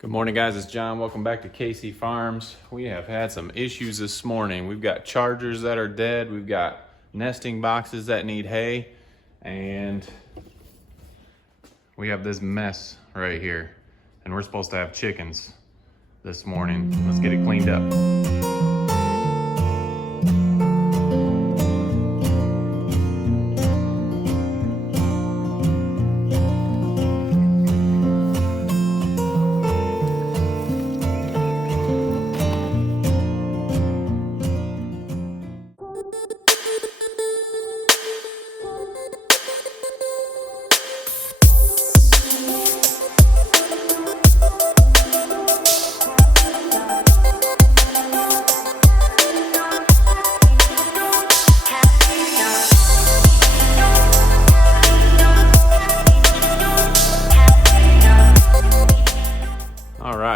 Good morning, guys. It's John. Welcome back to KC Farms. We have had some issues this morning. We've got chargers that are dead. We've got nesting boxes that need hay. And we have this mess right here. And we're supposed to have chickens this morning. Let's get it cleaned up.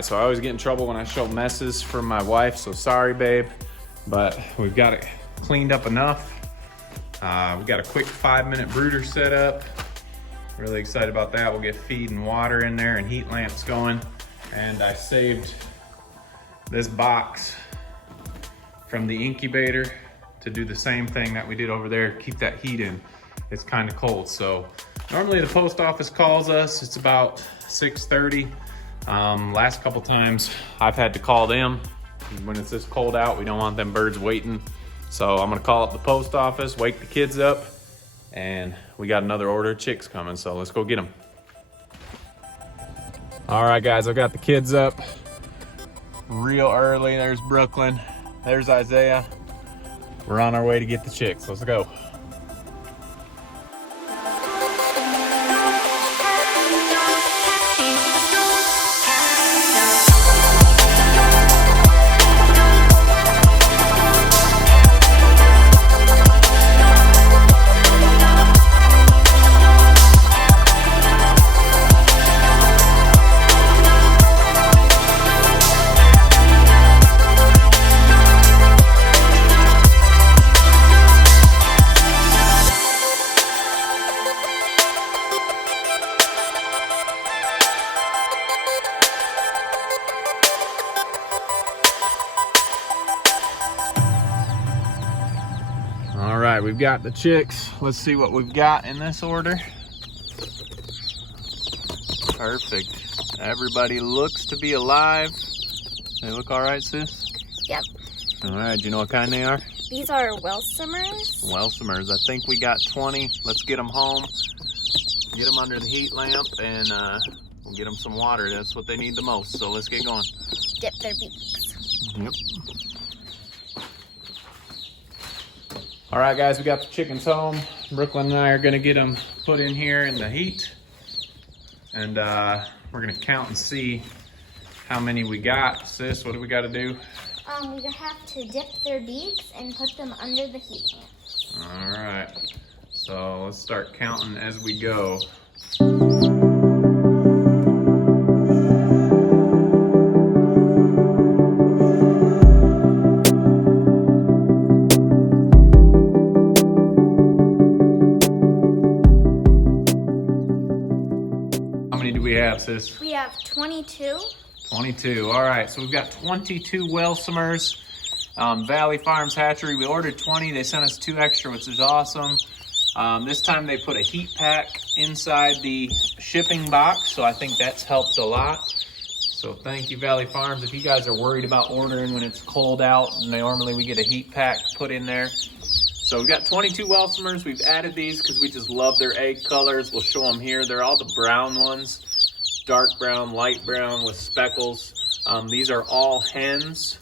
So I always get in trouble when I show messes from my wife, so sorry, babe, but we've got it cleaned up enough. We've got a quick 5-minute brooder set up. Really excited about that. We'll get feed and water in there and heat lamps going. And I saved this box from the incubator to do the same thing that we did over there, keep that heat in. It's kind of cold, so normally the post office calls us. It's about 6:30. Last couple times I've had to call them. When it's this cold out, we don't want them birds waiting. So I'm gonna call up the post office, wake the kids up, and we got another order of chicks coming, so let's go get them. All right, guys, I got the kids up real early. There's Brooklyn, there's Isaiah. We're on our way to get the chicks. Let's go. All right, we've got the chicks. Let's see what we've got in this order. Perfect. Everybody looks to be alive. They look all right, sis? Yep. All right, do you know what kind they are? These are welsummers. Welsummers. I think we got 20. Let's get them home, get them under the heat lamp, and we'll get them some water. That's what they need the most, so let's get going. Dip their beaks. Yep. All right, guys, we got the chickens home. Brooklyn and I are gonna get them put in here in the heat. And we're gonna count and see how many we got. Sis, what do we gotta do? We have to dip their beaks and put them under the heat lamp. All right, so let's start counting as we go. How many do we have, sis? We have 22. 22. All right, so we've got 22 welsummers. Valley Farms Hatchery, we ordered 20. They sent us 2 extra, which is awesome. This time they put a heat pack inside the shipping box, so I think that's helped a lot. So thank you, Valley Farms. If you guys are worried about ordering when it's cold out, normally we get a heat pack put in there. So we've got 22 welsummers. We've added these because we just love their egg colors. We'll show them here. They're all the brown ones. Dark brown, light brown with speckles. These are all hens.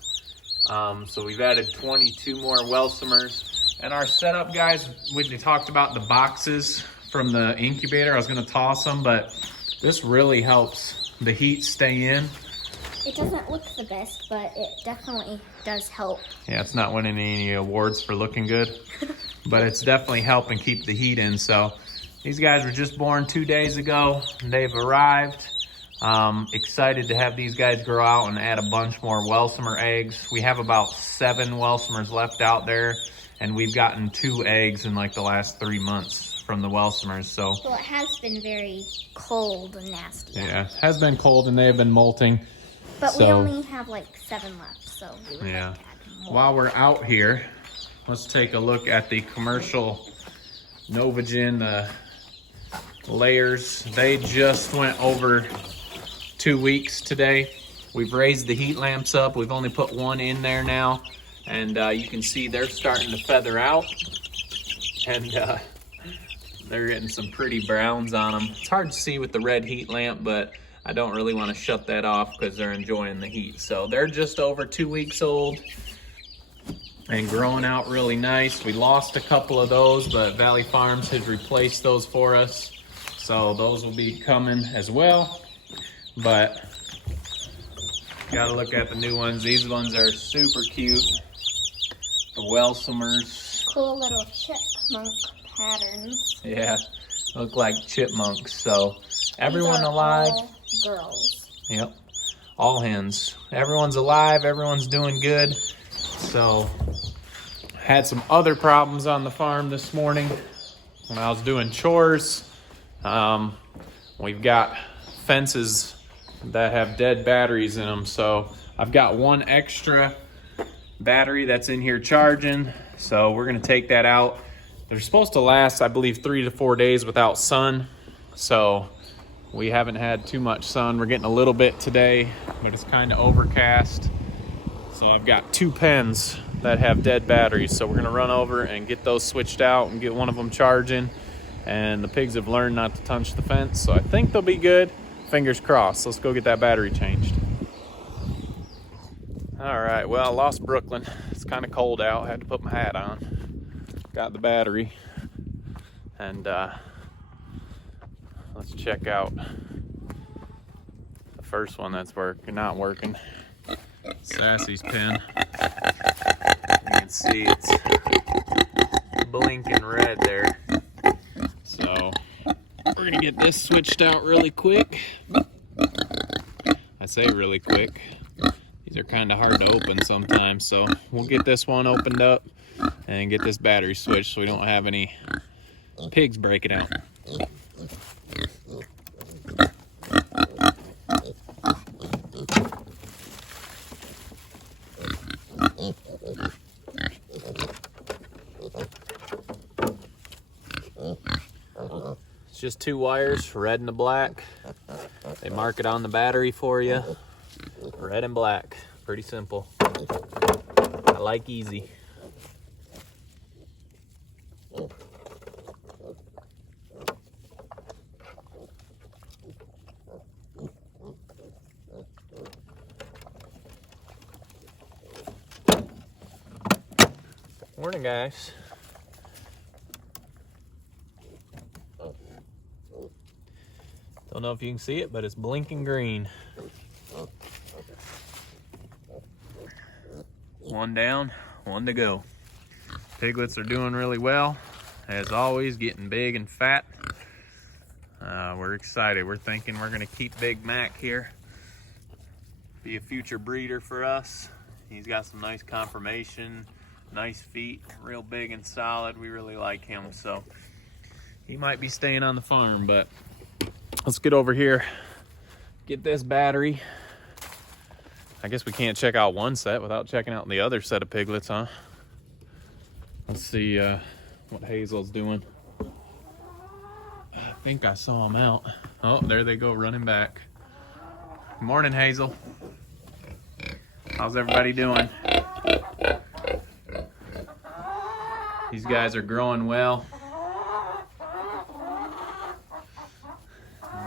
So we've added 22 more welsummers. And our setup, guys, we talked about the boxes from the incubator. I was gonna toss them, but this really helps the heat stay in. It doesn't look the best, but it definitely does help. Yeah, it's not winning any awards for looking good, but it's definitely helping keep the heat in. So these guys were just born 2 days ago. They've arrived. Excited to have these guys grow out and add a bunch more welsummer eggs. We have about 7 welsummers left out there, and we've gotten 2 eggs in like the last 3 months from the welsummers. So Well, it has been very cold and nasty. yeah, it has been cold and they have been molting. But we So, only have like 7 left, so we would yeah. like to add more. While we're out here, let's take a look at the commercial Novagen layers. They just went over 2 weeks today. We've raised the heat lamps up. We've only put one in there now, and you can see they're starting to feather out, and they're getting some pretty browns on them. It's hard to see with the red heat lamp, but I don't really want to shut that off because they're enjoying the heat. So they're just over 2 weeks old and growing out really nice. We lost a couple of those, but Valley Farms has replaced those for us. So those will be coming as well. But gotta look at the new ones. These ones are super cute. The welsummers. Cool little chipmunk patterns. Yeah, look like chipmunks. So everyone These are alive. all girls. Yep, all hens. Everyone's alive, everyone's doing good. So, had some other problems on the farm this morning when I was doing chores. We've got fences that have dead batteries in them. So, I've got one extra battery that's in here charging. So, we're gonna take that out. They're supposed to last, I believe, 3 to 4 days without sun. So, we haven't had too much sun. We're getting a little bit today, but it's kind of overcast. So I've got 2 pens that have dead batteries. So we're gonna run over and get those switched out and get one of them charging. And the pigs have learned not to touch the fence. So I think they'll be good. Fingers crossed. Let's go get that battery changed. All right, well, I lost Brooklyn. It's kind of cold out. I had to put my hat on. Got the battery. And let's check out the first one that's not working. Sassy's pen. You can see it's blinking red there. So we're gonna get this switched out really quick. I say really quick. These are kind of hard to open sometimes, so we'll get this one opened up and get this battery switched so we don't have any pigs breaking out. It's just 2 wires, red and the black. They mark it on the battery for you. Red and black. Pretty simple. I like easy. Morning, guys. Don't know if you can see it, but it's blinking green. One down, one to go. Piglets are doing really well. As always, getting big and fat. We're excited. We're thinking we're gonna keep Big Mac here. Be a future breeder for us. He's got some nice conformation, nice feet, real big and solid. We really like him, so he might be staying on the farm, but let's get over here, get this battery. I guess we can't check out one set without checking out the other set of piglets, huh? Let's see what Hazel's doing. I think I saw him out. Oh, there they go, running back. Good morning, Hazel. How's everybody doing? These guys are growing well.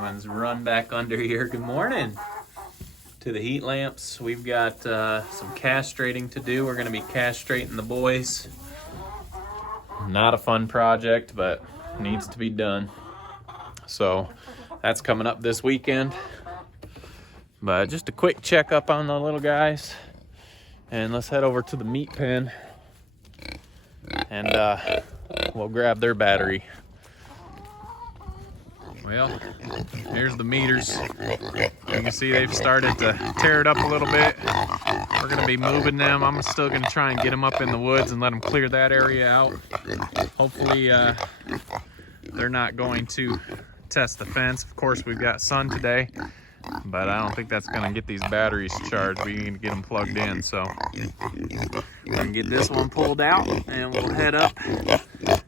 One's run back under here. Good morning. To the heat lamps. We've got some castrating to do. We're going to be castrating the boys. Not a fun project, but needs to be done. So that's coming up this weekend. But just a quick checkup on the little guys. And let's head over to the meat pen. And we'll grab their battery. Well, here's the meters. You can see they've started to tear it up a little bit. We're going to be moving them. I'm still going to try and get them up in the woods and let them clear that area out. Hopefully they're not going to test the fence. Of course, we've got sun today, but I don't think that's gonna get these batteries charged. We need to get them plugged in, so we're gonna get this one pulled out and we'll head up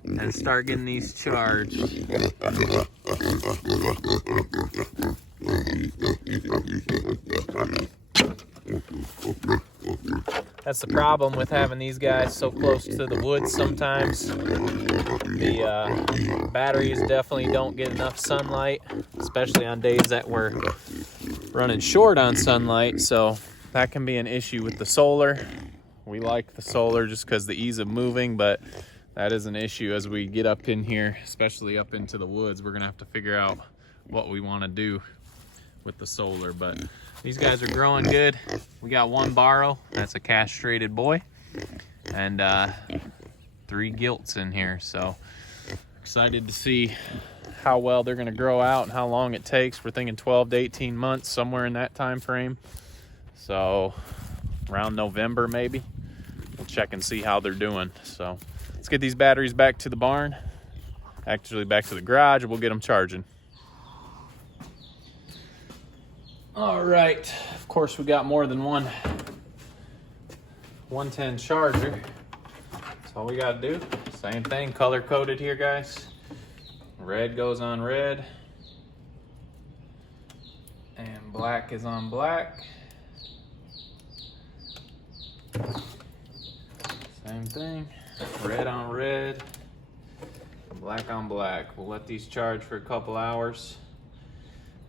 and start getting these charged. That's the problem with having these guys so close to the woods sometimes. The batteries definitely don't get enough sunlight, especially on days that we're running short on sunlight, so that can be an issue with the solar. We like the solar just because the ease of moving, but that is an issue as we get up in here, especially up into the woods. We're gonna have to figure out what we want to do with the solar, but these guys are growing good. We got one barrow, that's a castrated boy, and 3 gilts in here, so excited to see how well they're gonna grow out and how long it takes. We're thinking 12 to 18 months, somewhere in that time frame. So around November maybe. We'll check and see how they're doing. So let's get these batteries back to the barn, actually back to the garage, and we'll get them charging. All right, of course we got more than one 110 charger. That's all we gotta do. Same thing, color coded here, guys. Red goes on red, and black is on black. Same thing, red on red, black on black. We'll let these charge for a couple hours.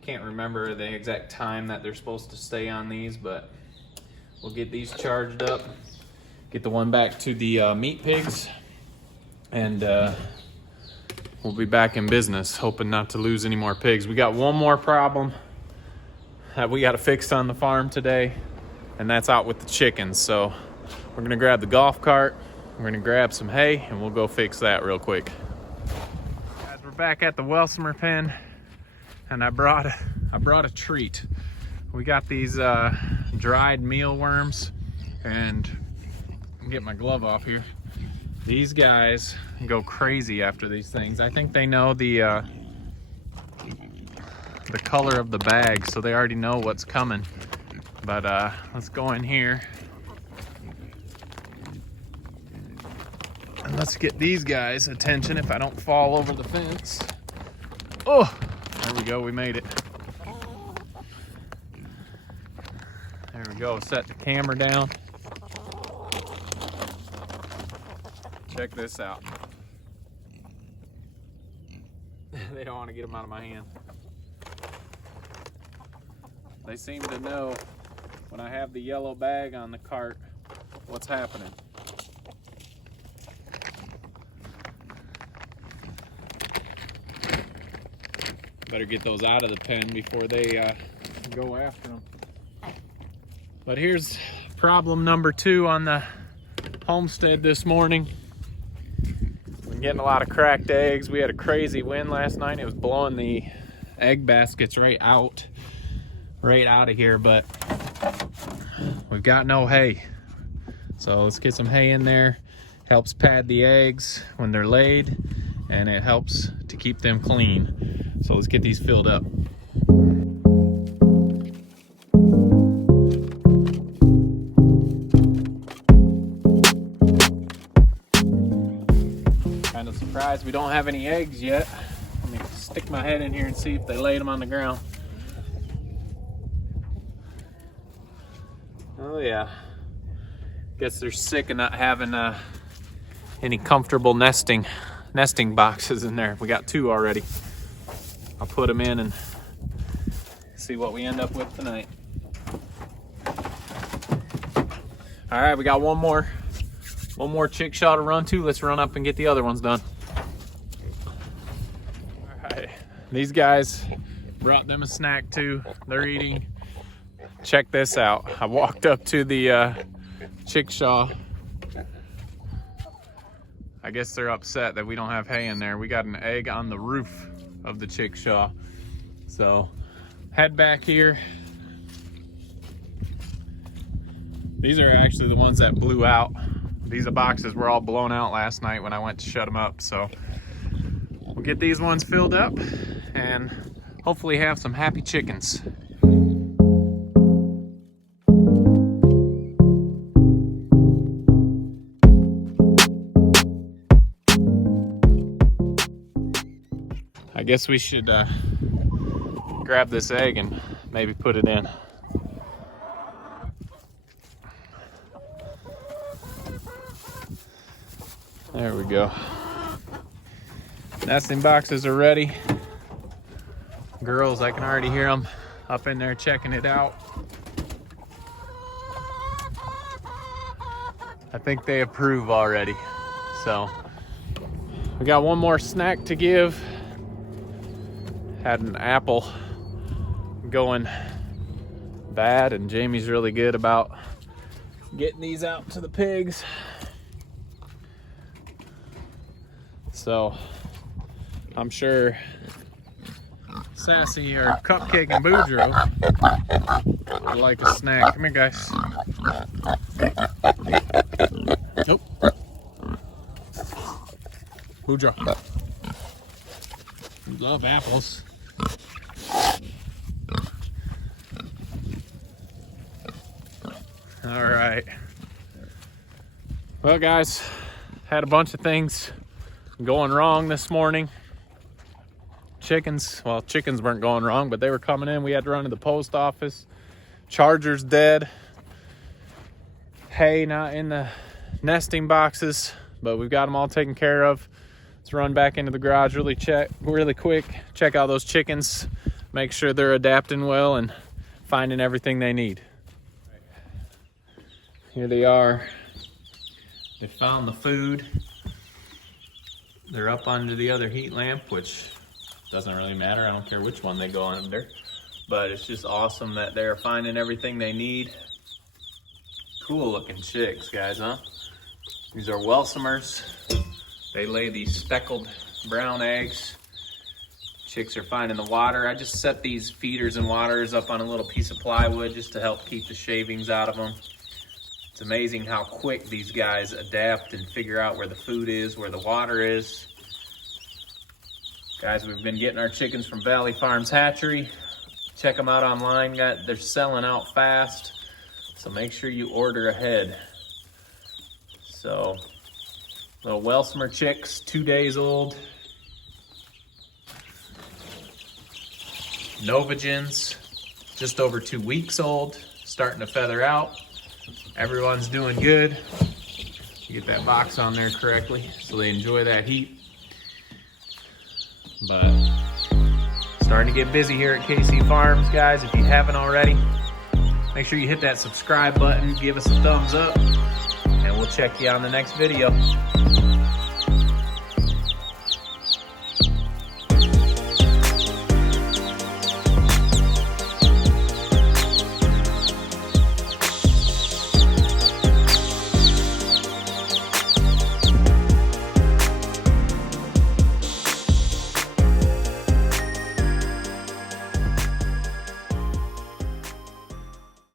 Can't remember the exact time that they're supposed to stay on these, but we'll get these charged up, get the one back to the meat pigs, and we'll be back in business, hoping not to lose any more pigs. We got one more problem that we got to fix on the farm today, and that's out with the chickens. So we're gonna grab the golf cart, we're gonna grab some hay, and we'll go fix that real quick. Guys, we're back at the welsummer pen, and I brought a treat. We got these dried mealworms, and get my glove off here. These guys go crazy after these things. I think they know the color of the bag, so they already know what's coming. But let's go in here and let's get these guys' attention if I don't fall over the fence. Oh, there we go, we made it. There we go, set the camera down. Check this out. They don't want to get them out of my hand. They seem to know when I have the yellow bag on the cart what's happening. Better get those out of the pen before they go after them. But here's problem number 2 on the homestead this morning. We're getting a lot of cracked eggs. We had a crazy wind last night. It was blowing the egg baskets right out of here, but we've got no hay. So let's get some hay in there. Helps pad the eggs when they're laid, and it helps to keep them clean. So let's get these filled up. Kind of surprised we don't have any eggs yet. Let me stick my head in here and see if they laid them on the ground. Oh yeah, guess they're sick of not having any comfortable nesting boxes in there. We got 2 already. I'll put them in and see what we end up with tonight. All right, we got one more chickshaw to run to. Let's run up and get the other ones done. All right, these guys brought them a snack too. They're eating. Check this out. I walked up to the chickshaw. I guess they're upset that we don't have hay in there. We got an egg on the roof of the chickshaw. So head back here. These are actually the ones that blew out. These boxes were all blown out last night when I went to shut them up. So we'll get these ones filled up and hopefully have some happy chickens. I guess we should grab this egg and maybe put it in. There we go. Nesting boxes are ready. Girls, I can already hear them up in there checking it out. I think they approve already. So we got one more snack to give. Had an apple going bad, and Jamie's really good about getting these out to the pigs. So I'm sure Sassy or Cupcake and Boudreaux would like a snack. Come here, guys. Nope. Boudreaux. You love apples. All right. Well, guys, had a bunch of things going wrong this morning. Chickens weren't going wrong, but they were coming in. We had to run to the post office. Charger's dead. Hay not in the nesting boxes, but we've got them all taken care of. Let's run back into the garage really quick, check out those chickens, make sure they're adapting well and finding everything they need. Here they are. They found the food. They're up under the other heat lamp, which doesn't really matter. I don't care which one they go under, but it's just awesome that they're finding everything they need. Cool looking chicks, guys, huh? These are welsummers. They lay these speckled brown eggs. Chicks are finding the water. I just set these feeders and waters up on a little piece of plywood just to help keep the shavings out of them. It's amazing how quick these guys adapt and figure out where the food is, where the water is. Guys, we've been getting our chickens from Valley Farms Hatchery. Check them out online. They're selling out fast, so make sure you order ahead. So, little Welsummer chicks, 2 days old. Novagens, just over 2 weeks old, starting to feather out. Everyone's doing good. You get that box on there correctly so they enjoy that heat. But starting to get busy here at KC Farms, guys. If you haven't already, make sure you hit that subscribe button, give us a thumbs up, and we'll check you on the next video.